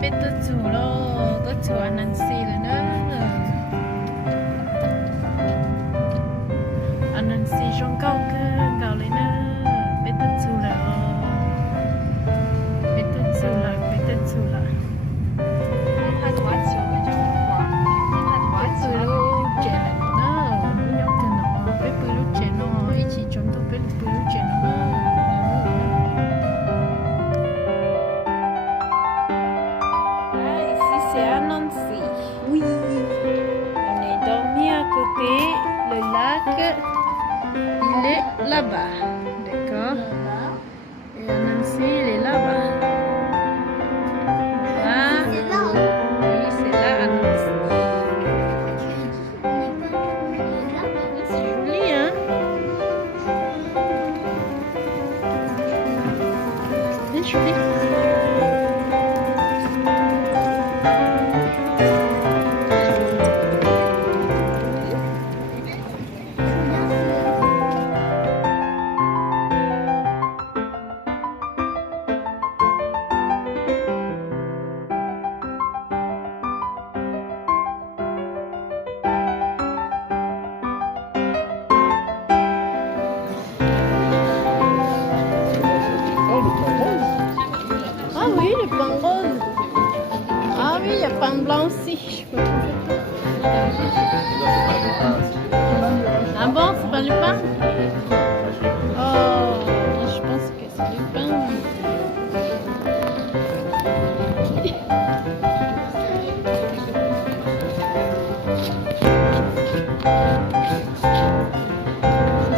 biết tôi chủ lo tôi chủ ăn ăn xì rồi nữa ăn ăn xì trong câu cơ câu lên nữa biết tôi chủ là biết tôi chủ là biết tôi chủ là他多久了就花，他多久了？ trẻ này nó nhóc thì nó biết bự lúc trẻ nó ý chỉ chúng tôi biết bự lúc trẻ nó ici c'est à Nancy. Oui. On est dormi à côté. Le lac, il est là-bas. D'accord. Et à Nancy, il est là-bas. Là. Oui, c'est là à Nancy. C'est joli, hein? C'est joli. Ah oui, le pain rose. Ah oui, il y a pain blanc aussi. Ah bon, c'est pas le pain? Oh, je pense que c'est le pain.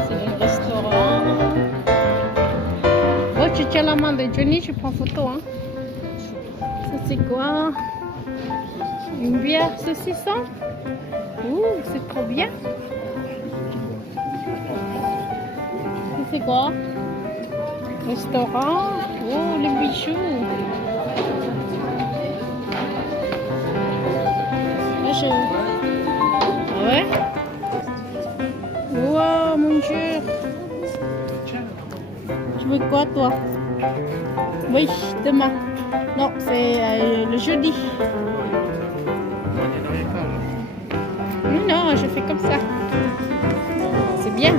C'est le restaurant. Oh, tu tiens la main de Johnny, tu prends photo, hein? Ça c'est quoi? Une bière saucisson? Ouh, c'est trop bien. Ça c'est quoi? Restaurant? Oh, les bijoux. Là, Ah ouais? Wow, mon Dieu. Tu veux quoi, toi? Oui, demain. Non, c'est le jeudi. Non, je fais comme ça. C'est bien.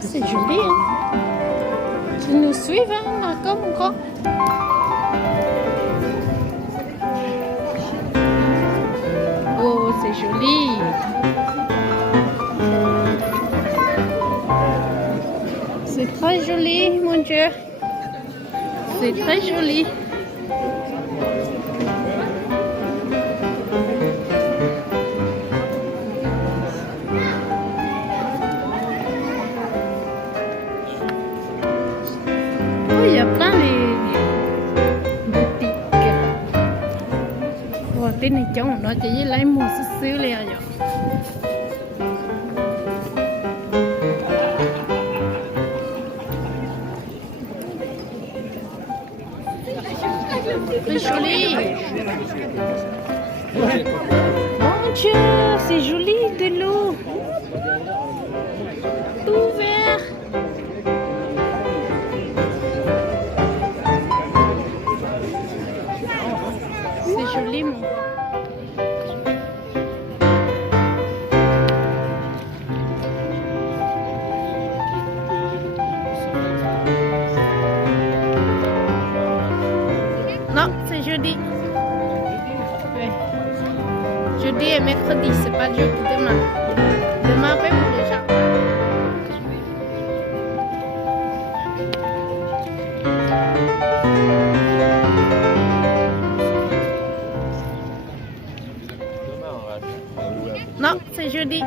C'est joli, hein? Ils nous suivent, hein, comme encore. Oh, c'est joli. C'est très joli, mon Dieu. C'est très joli. Oh, il y a plein de boutiques. Wow, tên này cháu nó chỉ lấy một xíu liền rồi. C'est joli. Mon Dieu, c'est joli de l'eau. Tout vert. C'est joli, mon. Non, c'est jeudi. Ouais. Jeudi et mercredi, c'est pas jeudi, demain. Demain, après, pour le jardin. Non, c'est jeudi.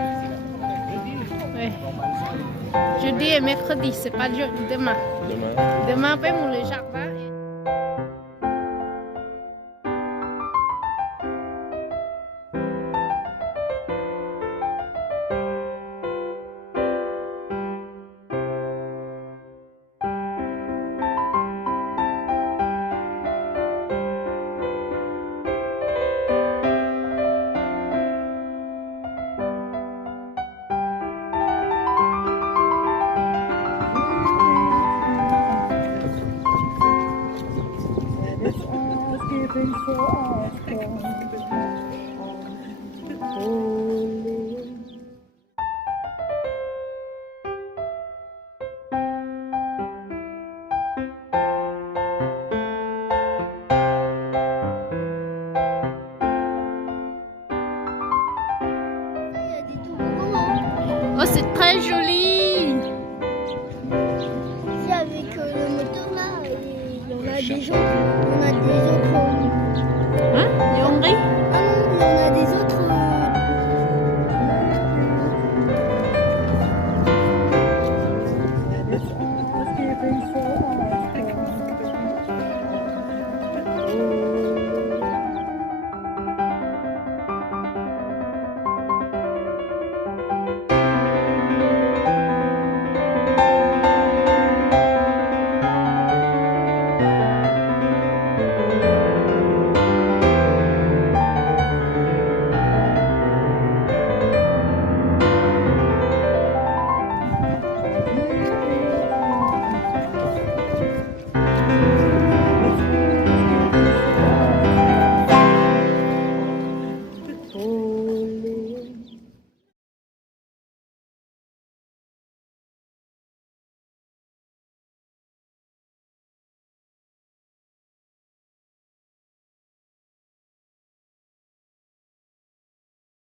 Ouais. Jeudi et mercredi, c'est pas jeudi, demain. Demain, après, pour le jardin. Oh, c'est très joli. Si avec le moteur là, il y en a des gens, on a des gens qui ont